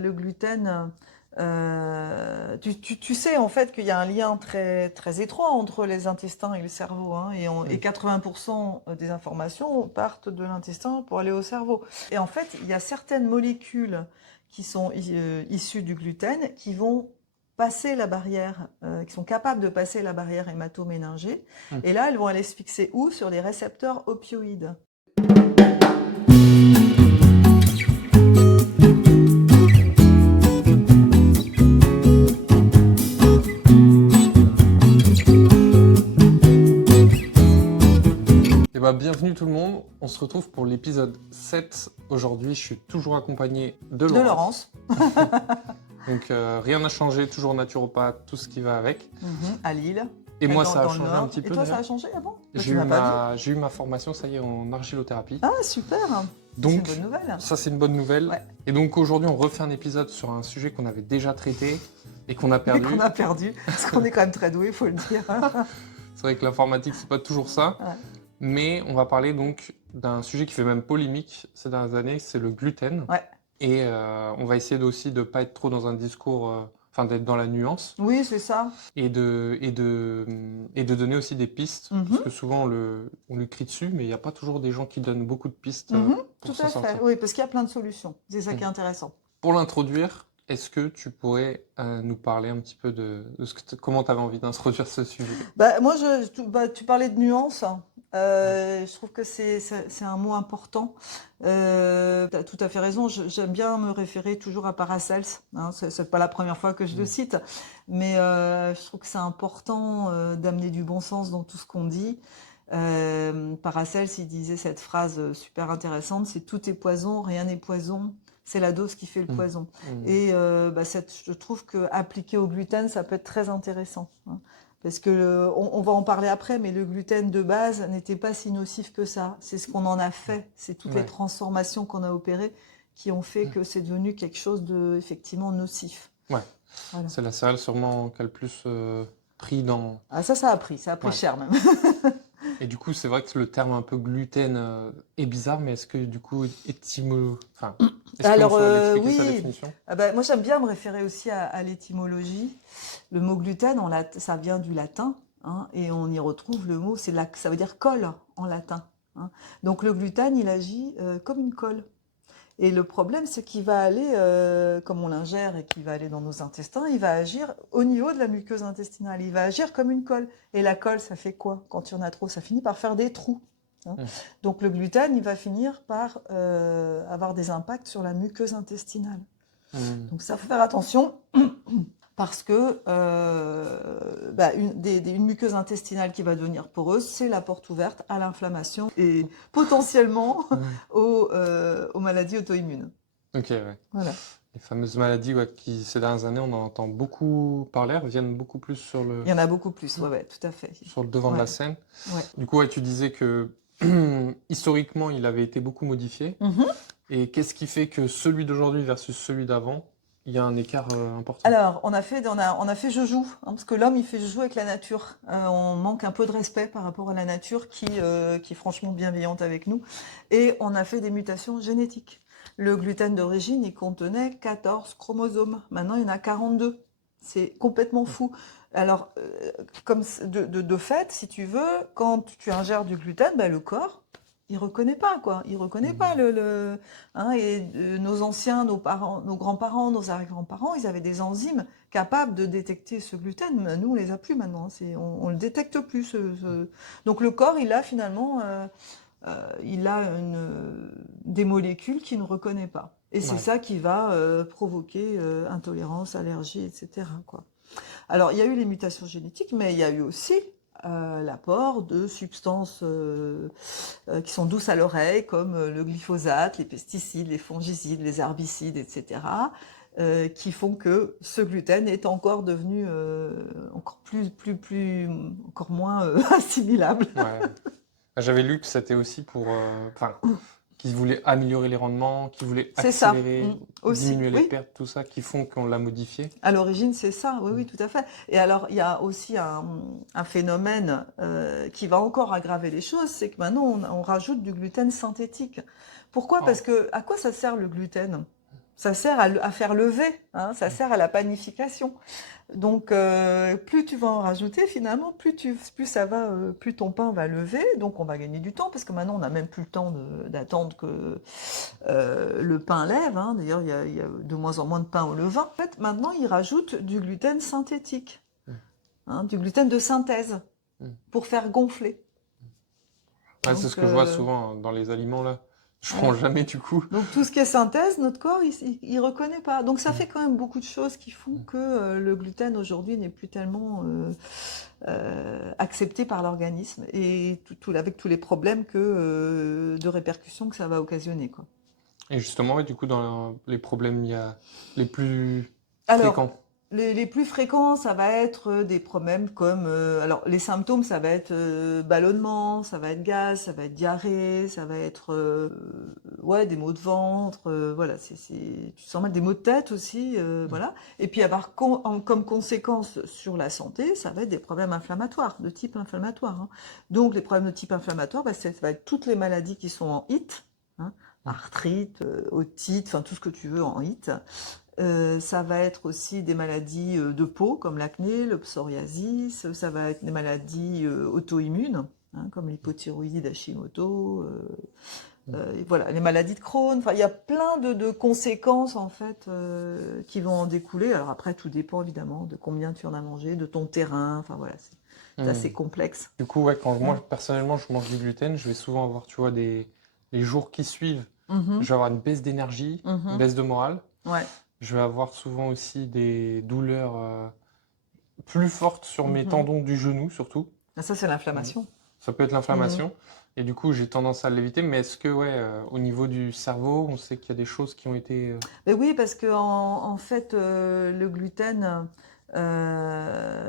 Le gluten, tu sais en fait qu'il y a un lien très, très étroit entre les intestins et le cerveau, hein, et 80% des informations partent de l'intestin pour aller au cerveau. Et en fait, il y a certaines molécules qui sont issues du gluten qui vont passer la barrière, qui sont capables de passer la barrière hémato-méningée. Et là, elles vont aller se fixer où? Sur les récepteurs opioïdes. Bienvenue tout le monde, on se retrouve pour l'épisode 7. Aujourd'hui, je suis toujours accompagné de De Laurence. Laurence. Donc rien n'a changé, toujours naturopathe, tout ce qui va avec. À Lille. Et moi, Dans- ça a dans le changé un Nord. petit Et peu toi, déjà. ça a changé? Ah bon? Bah, J'ai tu eu, m'as pas dit. j'ai eu ma formation, ça y est, en argilothérapie. Ah, super. C'est Donc, une bonne nouvelle. ça c'est une bonne nouvelle. Ouais. Et donc aujourd'hui, on refait un épisode sur un sujet qu'on avait déjà traité et qu'on a Et perdu. qu'on a perdu. Parce qu'on est quand même très doué, il faut le dire. C'est vrai que l'informatique, c'est pas toujours ça. Ouais. Mais on va parler donc d'un sujet qui fait même polémique ces dernières années, c'est le gluten. Ouais. Et on va essayer aussi de ne pas être trop dans un discours, enfin d'être dans la nuance, Oui, c'est ça. et de donner aussi des pistes, parce que souvent on lui crie dessus, mais il n'y a pas toujours des gens qui donnent beaucoup de pistes pour Tout s'en à fait. sortir. Oui, parce qu'il y a plein de solutions. C'est ça qui est Mhm. intéressant. Pour l'introduire, est-ce que tu pourrais nous parler un petit peu comment tu avais envie d'introduire ce sujet? Bah, moi, tu parlais de nuances. Je trouve que c'est un mot important. Tu as tout à fait raison. J'aime bien me référer toujours à Paracels. Hein, c'est pas la première fois que je le cite, mais je trouve que c'est important d'amener du bon sens dans tout ce qu'on dit. Paracels, il disait cette phrase super intéressante, c'est tout est poison, rien n'est poison. C'est la dose qui fait le poison. Et je trouve que appliqué au gluten, ça peut être très intéressant. Hein. Parce que on va en parler après, mais le gluten de base n'était pas si nocif que ça. C'est ce qu'on en a fait, c'est toutes les transformations qu'on a opérées qui ont fait que c'est devenu quelque chose de effectivement nocif. Ouais, voilà. C'est la céréale sûrement qui a le plus pris dans... Ah ça a pris cher même. Et du coup, c'est vrai que le terme un peu gluten est bizarre, mais est-ce que du coup, est-ce qu'on saurait l'expliquer sa oui, définition? moi j'aime bien me référer aussi à l'étymologie. Le mot gluten, ça vient du latin, hein, et on y retrouve le mot, ça veut dire colle en latin. Hein. Donc le gluten, il agit comme une colle. Et le problème, c'est qu'il va aller, comme on l'ingère et qu'il va aller dans nos intestins, il va agir au niveau de la muqueuse intestinale. Il va agir comme une colle. Et la colle, ça fait quoi? Quand il y en a trop, ça finit par faire des trous. Hein. Donc le gluten, il va finir par avoir des impacts sur la muqueuse intestinale. Donc ça, faut faire attention. Parce que une muqueuse intestinale qui va devenir poreuse, c'est la porte ouverte à l'inflammation et potentiellement aux maladies auto-immunes. Ok, ouais. Voilà. Les fameuses maladies qui, ces dernières années, on en entend beaucoup parler, reviennent beaucoup plus sur Il y en a beaucoup plus, ouais, tout à fait. sur le devant de la scène. Ouais. Du coup, tu disais que historiquement, il avait été beaucoup modifié. Et qu'est-ce qui fait que celui d'aujourd'hui versus celui d'avant, il y a un écart important? Alors, on a fait joujou, hein, parce que l'homme, il fait joujou avec la nature. On manque un peu de respect par rapport à la nature qui est franchement bienveillante avec nous. Et on a fait des mutations génétiques. Le gluten d'origine, il contenait 14 chromosomes. Maintenant, il y en a 42. C'est complètement fou. Alors, comme de fait, si tu veux, quand tu ingères du gluten, le corps, il reconnaît pas, quoi. Il reconnaît pas hein, et nos anciens, nos parents, nos grands-parents, nos arrière-grands-parents, ils avaient des enzymes capables de détecter ce gluten. Mais nous, on les a plus maintenant. On le détecte plus. Donc le corps, il a finalement, des molécules qu'il ne reconnaît pas. Et c'est ça qui va provoquer intolérance, allergie, etc., quoi. Alors, il y a eu les mutations génétiques, mais il y a eu aussi l'apport de substances qui sont douces à l'oreille, comme le glyphosate, les pesticides, les fongicides, les herbicides, etc., qui font que ce gluten est encore devenu encore moins assimilable. Ouais. J'avais lu que c'était aussi pour... qu'ils voulaient améliorer les rendements, qu'ils voulaient C'est ça, accélérer, aussi, diminuer les oui. pertes, tout ça, qui font qu'on l'a modifié. À l'origine, c'est ça, oui, tout à fait. Et alors, il y a aussi un phénomène qui va encore aggraver les choses, c'est que maintenant, on rajoute du gluten synthétique. Pourquoi? Parce que, à quoi ça sert le gluten? Ça sert à faire lever, hein, ça sert à la panification. Donc, plus tu vas en rajouter, finalement, plus ça va, plus ton pain va lever. Donc, on va gagner du temps parce que maintenant, on n'a même plus le temps d'attendre que le pain lève, hein. D'ailleurs, il y a de moins en moins de pain au levain. En fait, maintenant, ils rajoutent du gluten synthétique, Mm. hein, du gluten de synthèse Mm. pour faire gonfler. Ouais, c'est Donc, ce que je vois souvent dans les aliments là. Je prends voilà. jamais du coup. Donc tout ce qui est synthèse, notre corps, il reconnaît pas. Donc ça Mm. fait quand même beaucoup de choses qui font Mm. que le gluten aujourd'hui n'est plus tellement accepté par l'organisme et avec tous les problèmes de répercussions que ça va occasionner, quoi. Et justement, ouais, du coup, dans les problèmes, il y a les plus Alors, fréquents. les plus fréquents, ça va être des problèmes comme... alors, les symptômes, ça va être ballonnement, ça va être gaz, ça va être diarrhée, ça va être ouais, des maux de ventre, voilà, tu sens mal des maux de tête aussi, Mm. voilà. Et puis, avoir comme conséquence sur la santé, ça va être des problèmes inflammatoires, de type inflammatoire, hein. Donc, les problèmes de type inflammatoire, bah, ça va être toutes les maladies qui sont en HIT, hein, Mm. arthrite, otite, enfin tout ce que tu veux en HIT. Ça va être aussi des maladies de peau, comme l'acné, le psoriasis. Ça va être des maladies auto-immunes, hein, comme l'hypothyroïdie d'Hashimoto. Mm. Et voilà, les maladies de Crohn. Enfin, il y a plein de conséquences en fait qui vont en découler. Alors après, tout dépend évidemment de combien tu en as mangé, de ton terrain. Enfin voilà, c'est Mm. assez complexe. Du coup, ouais, quand Mm. moi personnellement je mange du gluten, je vais souvent avoir, tu vois, les jours qui suivent, je Mhm, vais avoir une baisse d'énergie, une mhm. baisse de morale. Ouais. Je vais avoir souvent aussi des douleurs plus fortes sur mes Mhm. tendons du genou, surtout. Ah, ça, c'est Mm. l'inflammation. Ça peut être Mhm. l'inflammation. Et du coup, j'ai tendance à l'éviter. Mais est-ce que, ouais, au niveau du cerveau, on sait qu'il y a des choses qui ont été. Mais oui, parce que en fait, le gluten,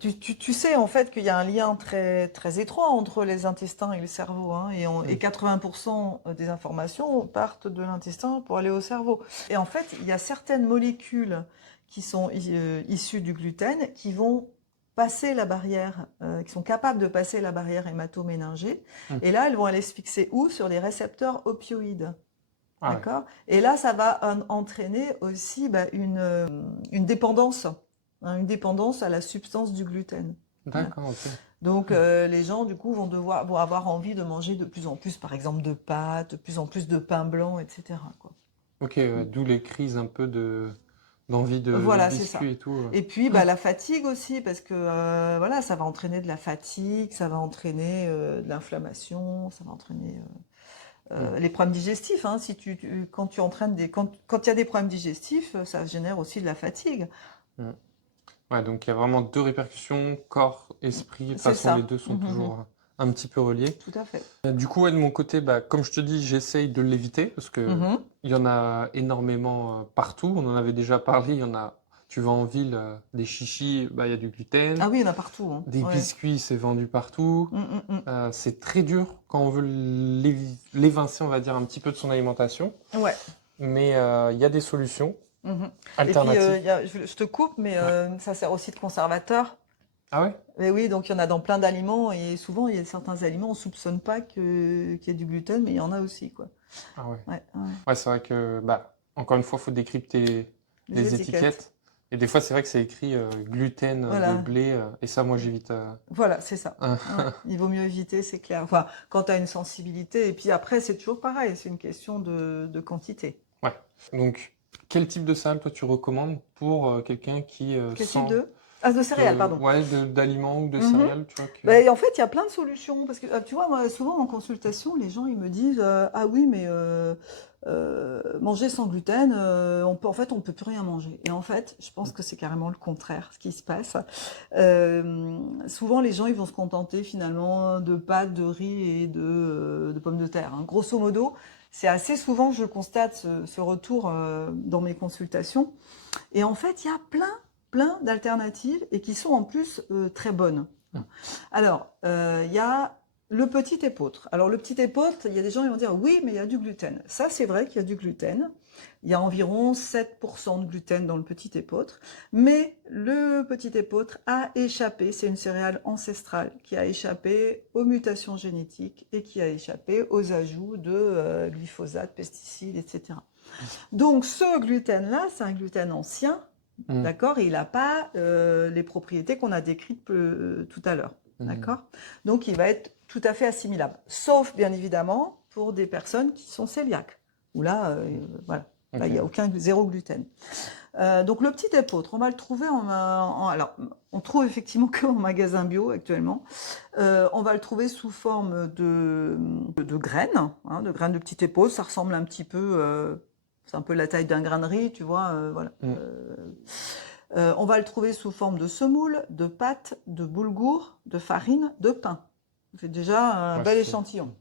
tu sais en fait qu'il y a un lien très, très étroit entre les intestins et le cerveau, hein, et Mm. 80% des informations partent de l'intestin pour aller au cerveau. Et en fait, il y a certaines molécules qui sont issues du gluten qui vont passer la barrière, qui sont capables de passer la barrière hémato-méningée. Mm. Et là, elles vont aller se fixer où? Sur les récepteurs opioïdes. Ah ouais, D'accord? Et là, ça va entraîner aussi bah, une dépendance, hein, une dépendance à la substance du gluten. Voilà. d'accord, ok. Donc, les gens, du coup, vont avoir envie de manger de plus en plus, par exemple, de pâtes, de plus en plus de pain blanc, etc., quoi. Ok, Mm. d'où les crises un peu d'envie de Voilà, c'est biscuits ça. et tout. Et puis, bah, la fatigue aussi, parce que voilà, ça va entraîner de la fatigue, ça va entraîner de l'inflammation, ça va entraîner Mm. les problèmes digestifs, hein, si quand tu entraînes quand il y a des problèmes digestifs, ça génère aussi de la fatigue. Mm. Ouais, donc il y a vraiment deux répercussions, corps, esprit. De toute C'est façon, les ça. deux sont toujours un petit peu reliés. Tout à fait. Du coup, ouais, de mon côté, bah, comme je te dis, j'essaye de l'éviter parce que Mhm. il y en a énormément partout. On en avait déjà parlé. Il y en a. Tu vas en ville, des chichis, bah, il y a du gluten. Ah oui, il y en a partout, hein. Des Ouais. biscuits, c'est vendu partout. Mm, mm, mm. C'est très dur quand on veut l'évincer, on va dire, un petit peu de son alimentation. Ouais. Mais il y a des solutions Mhm. Et puis, alternatives. je te coupe, mais Ouais. ça sert aussi de conservateur. Ah ouais? Mais oui, donc il y en a dans plein d'aliments et souvent il y a certains aliments, on soupçonne pas qu'il y ait du gluten, mais il y en a aussi, quoi. Ah ouais. Ouais, ouais. Ouais, c'est vrai que, bah, encore une fois, il faut décrypter Les les étiquettes. étiquettes. Et des fois, c'est vrai que c'est écrit gluten de Voilà. blé. Et ça, moi, j'évite. Voilà, c'est ça. Ouais. Il vaut mieux éviter, c'est clair. Enfin, quand tu as une sensibilité, et puis après, c'est toujours pareil, c'est une question de quantité. Ouais. Donc, quel type de salade, toi, tu recommandes pour quelqu'un qui Quel type sent de... Ah, de céréales, pardon. ouais, d'aliments ou de Mhm. céréales, tu vois que. Ben, en fait, il y a plein de solutions. Parce que, tu vois, moi, souvent en consultation, les gens, ils me disent ah oui, mais manger sans gluten, en fait, on peut plus rien manger. Et en fait, je pense que c'est carrément le contraire, ce qui se passe. Souvent, les gens, ils vont se contenter finalement de pâtes, de riz et de pommes de terre, hein. Grosso modo, c'est assez souvent que je constate ce retour dans mes consultations. Et en fait, il y a plein d'alternatives et qui sont en plus très bonnes. Mm. Alors, il y a le petit épeautre. Alors, le petit épeautre, il y a des gens qui vont dire oui, mais il y a du gluten. Ça, c'est vrai qu'il y a du gluten. Il y a environ 7% de gluten dans le petit épeautre. Mais le petit épeautre a échappé, c'est une céréale ancestrale qui a échappé aux mutations génétiques et qui a échappé aux ajouts de glyphosate, pesticides, etc. Donc, ce gluten-là, c'est un gluten ancien, Mm. d'accord? Et il n'a pas les propriétés qu'on a décrites tout à l'heure, d'accord? Donc, il va être tout à fait assimilable. Sauf, bien évidemment, pour des personnes qui sont cœliaques. Où là, voilà, là, il n'y a zéro gluten. Donc, le petit épeautre, on va le trouver alors, on trouve effectivement qu'en magasin bio actuellement. On va le trouver sous forme de graines, hein, de graines de petit épeautre. Ça ressemble un petit peu, c'est un peu la taille d'un grain de riz, tu vois. Voilà. On va le trouver sous forme de semoule, de pâte, de boulgour, de farine, de pain. C'est déjà un bel échantillon.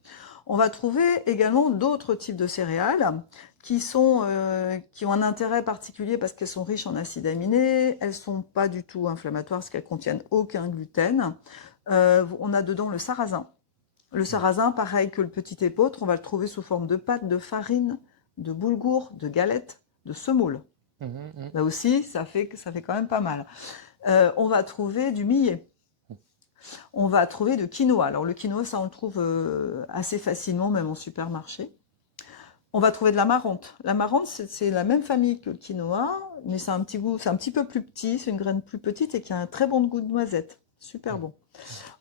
On va trouver également d'autres types de céréales qui ont un intérêt particulier parce qu'elles sont riches en acides aminés, elles ne sont pas du tout inflammatoires parce qu'elles contiennent aucun gluten. On a dedans le sarrasin. Le sarrasin, pareil que le petit épeautre, on va le trouver sous forme de pâte, de farine, de boulgour, de galette, de semoule. Là aussi, ça fait quand même pas mal. On va trouver du millet. On va trouver de quinoa. Alors le quinoa, ça on le trouve assez facilement, même en supermarché. On va trouver de l'amarante. L'amarante, c'est la même famille que le quinoa, mais c'est un petit peu plus petit, c'est une graine plus petite et qui a un très bon goût de noisette. Super bon.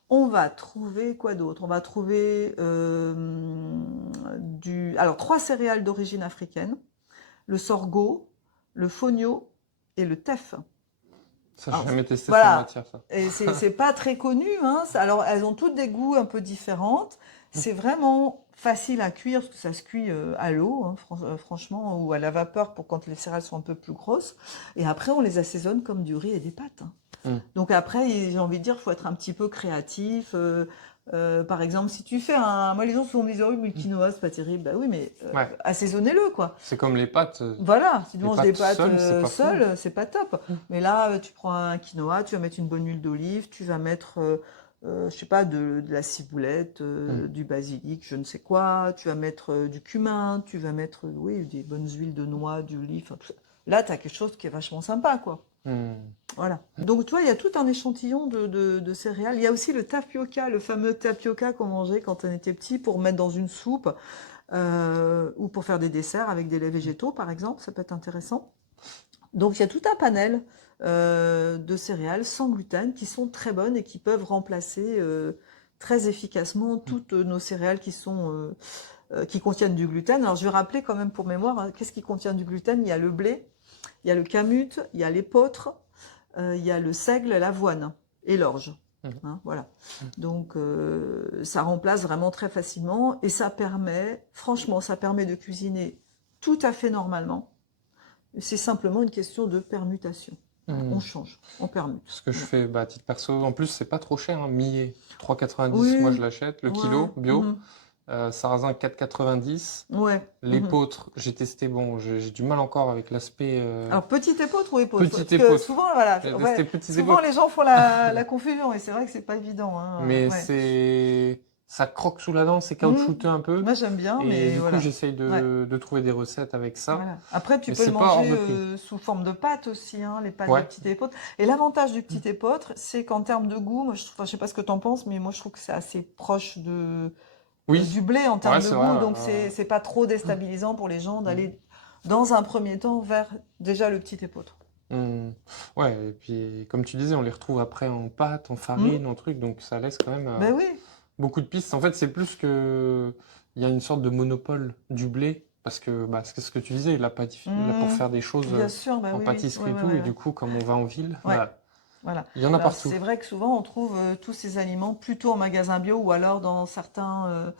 On va trouver quoi d'autre? On va trouver alors 3 céréales d'origine africaine, le sorgho, le fonio et le teff. Ça, j'ai jamais testé voilà. cette matière, ça. Et c'est pas très connu, hein. Alors, elles ont toutes des goûts un peu différents. C'est vraiment facile à cuire, parce que ça se cuit à l'eau, hein, franchement, ou à la vapeur pour quand les céréales sont un peu plus grosses. Et après, on les assaisonne comme du riz et des pâtes. Donc après, j'ai envie de dire, il faut être un petit peu créatif. Par exemple, si tu fais moi, les gens souvent me disent, oh, oui, mais le quinoa, c'est pas terrible. Bah oui, mais assaisonnez-le, quoi. C'est comme les pâtes. Voilà, si tu manges des pâtes seules, c'est pas top. Mais là, tu prends un quinoa, tu vas mettre une bonne huile d'olive, tu vas mettre, je sais pas, de la ciboulette, du basilic, je ne sais quoi, tu vas mettre du cumin, tu vas mettre, oui, des bonnes huiles de noix, d'olive, tout ça. Là, tu as quelque chose qui est vachement sympa, quoi. Voilà. Donc, tu vois, il y a tout un échantillon de céréales. Il y a aussi le tapioca, le fameux tapioca qu'on mangeait quand on était petit pour mettre dans une soupe ou pour faire des desserts avec des laits végétaux, par exemple. Ça peut être intéressant. Donc, il y a tout un panel de céréales sans gluten qui sont très bonnes et qui peuvent remplacer très efficacement toutes nos céréales qui contiennent du gluten. Alors, je vais rappeler quand même pour mémoire, hein, qu'est-ce qui contient du gluten? Il y a le blé, il y a le kamut, il y a l'épeautre, il y a le seigle, l'avoine et l'orge. Hein, voilà. Donc, ça remplace vraiment très facilement et ça permet de cuisiner tout à fait normalement. C'est simplement une question de permutation. On change, on permute. Ce que je fais, à titre perso, en plus, c'est pas trop cher, hein, millet, 3,90, moi je l'achète, le kilo, bio. Sarrasin 4,90. Ouais. L'épeautre, j'ai testé, bon, j'ai du mal encore avec l'aspect. Alors, petit épeautre ou épeautre? Petit épeautre. Souvent, voilà, souvent les gens font la confusion et c'est vrai que c'est pas évident. Hein, mais ça croque sous la dent, c'est caoutchouteux un peu. Moi j'aime bien, mais du coup, j'essaye de trouver des recettes avec ça. Voilà. Après, tu peux le manger sous forme de pâte aussi, hein, les pâtes de petit épeautre. Et l'avantage du petit épeautre, c'est qu'en termes de goût, moi, je sais pas ce que tu en penses, mais moi je trouve que c'est assez proche du blé en termes de goût, vrai, donc c'est pas trop déstabilisant pour les gens d'aller dans un premier temps vers déjà le petit épeautre. Ouais, et puis comme tu disais, on les retrouve après en pâte, en farine, en truc, donc ça laisse quand même beaucoup de pistes. En fait, c'est plus que il y a une sorte de monopole du blé, parce que c'est ce que tu disais, là pour faire des choses en pâtisserie et tout, et du coup, comme on va en ville, voilà. Il y en a partout. C'est vrai que souvent on trouve tous ces aliments plutôt en magasin bio ou alors dans certains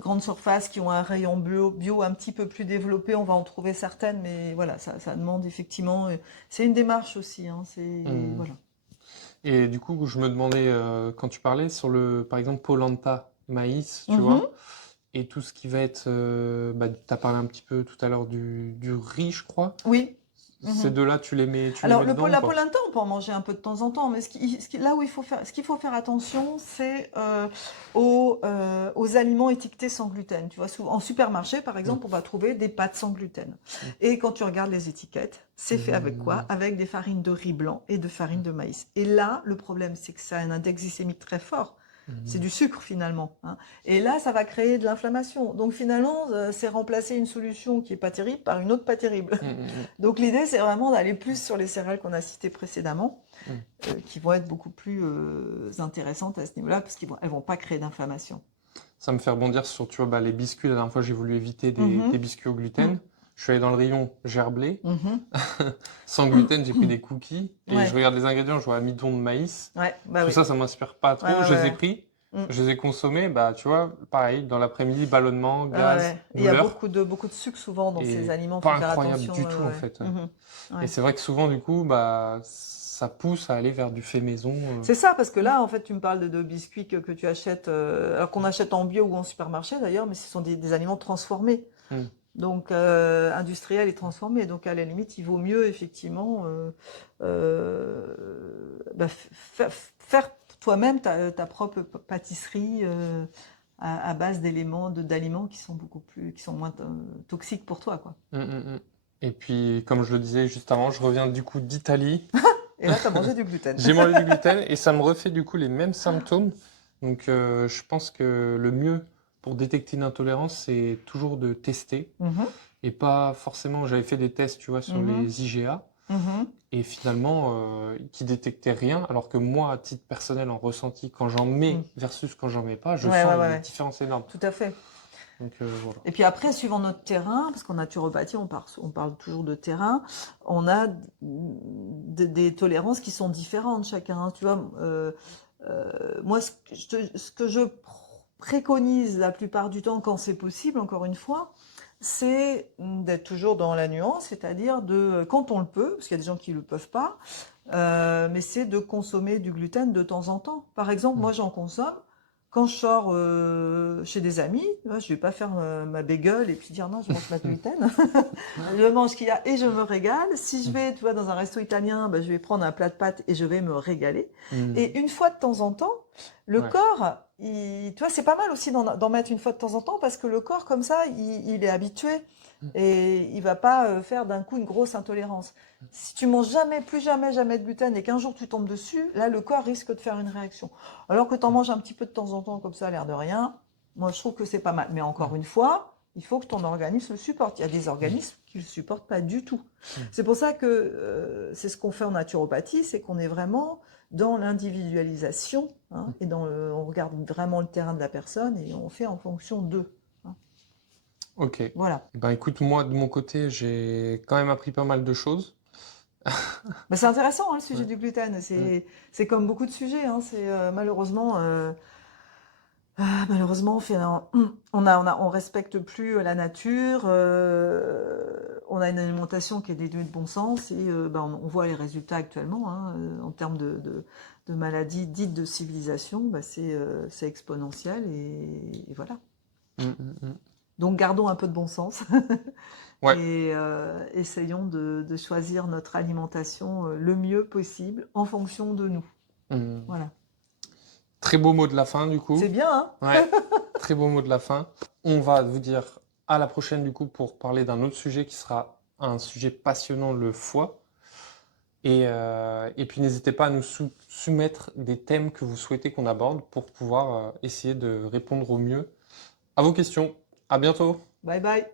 grandes surfaces qui ont un rayon bio un petit peu plus développé. On va en trouver certaines, mais voilà, ça demande effectivement. C'est une démarche aussi. Hein, voilà. Et du coup, je me demandais quand tu parlais sur par exemple, polenta maïs, tu vois, et tout ce qui va être. Tu as parlé un petit peu tout à l'heure du riz, je crois. Oui. Ces deux-là, tu les mets. Alors, la polenta, on peut en manger un peu de temps en temps, mais ce qu'il faut faire attention, c'est aux aliments étiquetés sans gluten. Tu vois, en supermarché, par exemple, on va trouver des pâtes sans gluten. Et quand tu regardes les étiquettes, c'est fait avec quoi? Avec des farines de riz blanc et de farine de maïs. Et là, le problème, c'est que ça a un index glycémique très fort. C'est du sucre finalement, hein. Et là, ça va créer de l'inflammation. Donc finalement, c'est remplacer une solution qui est pas terrible par une autre pas terrible. Donc l'idée, c'est vraiment d'aller plus sur les céréales qu'on a citées précédemment, qui vont être beaucoup plus intéressantes à ce niveau-là, parce qu'elles vont pas créer d'inflammation. Ça me fait rebondir sur, tu vois, bah, les biscuits. La dernière fois, j'ai voulu éviter des biscuits au gluten. Je suis allé dans le rayon gerblé. Sans gluten, j'ai pris des cookies. Et je regarde les ingrédients, je vois amidon de maïs. Tout ça, ça m'inspire pas trop. Je les ai pris, je les ai consommés. Bah, tu vois, pareil, dans l'après-midi, ballonnement, gaz, Il y a douleur. beaucoup de sucre souvent dans ces aliments, Pas faut faire incroyable attention. du tout, en fait. Et c'est vrai que souvent, du coup, bah, ça pousse à aller vers du fait maison. C'est ça, parce que là, en fait, tu me parles de biscuits que tu achètes, alors qu'on achète en bio ou en supermarché d'ailleurs, mais ce sont des aliments transformés. Donc, industriels et transformés. Donc, à la limite, il vaut mieux, effectivement, faire toi-même ta propre pâtisserie à base d'aliments qui sont qui sont moins toxiques pour toi, quoi. Et puis, comme je le disais juste avant, je reviens du coup d'Italie. Et là, tu as mangé du gluten. J'ai mangé du gluten et ça me refait du coup les mêmes symptômes. Donc, je pense que le mieux pour détecter une intolérance, c'est toujours de tester. Et pas forcément, j'avais fait des tests, tu vois, sur les IGA. Et finalement, qui détectaient rien. Alors que moi, à titre personnel, en ressenti, quand j'en mets versus quand j'en mets pas, je sens une différence énorme. Tout à fait. Donc, voilà. Et puis après, suivant notre terrain, parce qu'en naturopathie, on parle toujours de terrain, on a des tolérances qui sont différentes chacun. Tu vois, moi, ce que je préconise la plupart du temps, quand c'est possible, encore une fois, c'est d'être toujours dans la nuance, c'est-à-dire quand on le peut, parce qu'il y a des gens qui ne le peuvent pas, mais c'est de consommer du gluten de temps en temps. Par exemple, moi, j'en consomme. Quand je sors chez des amis, je vais pas faire ma bagel et puis dire non, je mange pas de gluten. Je mange ce qu'il y a et je me régale. Si je vais, tu vois, dans un resto italien, je vais prendre un plat de pâtes et je vais me régaler. Et une fois de temps en temps, le corps, tu vois, c'est pas mal aussi d'en mettre une fois de temps en temps parce que le corps, comme ça, il est habitué et il va pas faire d'un coup une grosse intolérance. Si tu manges plus jamais de gluten et qu'un jour tu tombes dessus, là, le corps risque de faire une réaction. Alors que tu en manges un petit peu de temps en temps comme ça, l'air de rien, moi, je trouve que c'est pas mal. Mais encore une fois, il faut que ton organisme le supporte. Il y a des organismes qui ne le supportent pas du tout. C'est pour ça que c'est ce qu'on fait en naturopathie, c'est qu'on est vraiment dans l'individualisation, hein, et on regarde vraiment le terrain de la personne et on fait en fonction d'eux. Hein. Ok. Voilà. Ben écoute, moi de mon côté, j'ai quand même appris pas mal de choses. C'est intéressant, hein, le sujet du gluten. C'est comme beaucoup de sujets. Hein, malheureusement. Malheureusement, on respecte plus la nature. On a une alimentation qui est dénuée de bon sens et on voit les résultats actuellement, hein, en termes de maladies dites de civilisation. C'est exponentiel et voilà. Donc gardons un peu de bon sens et essayons de choisir notre alimentation le mieux possible en fonction de nous. Voilà. Très beau mot de la fin, du coup. C'est bien, hein? Ouais, très beau mot de la fin. On va vous dire à la prochaine, du coup, pour parler d'un autre sujet qui sera un sujet passionnant, le foie. Et puis, n'hésitez pas à nous soumettre des thèmes que vous souhaitez qu'on aborde pour pouvoir essayer de répondre au mieux à vos questions. À bientôt. Bye bye.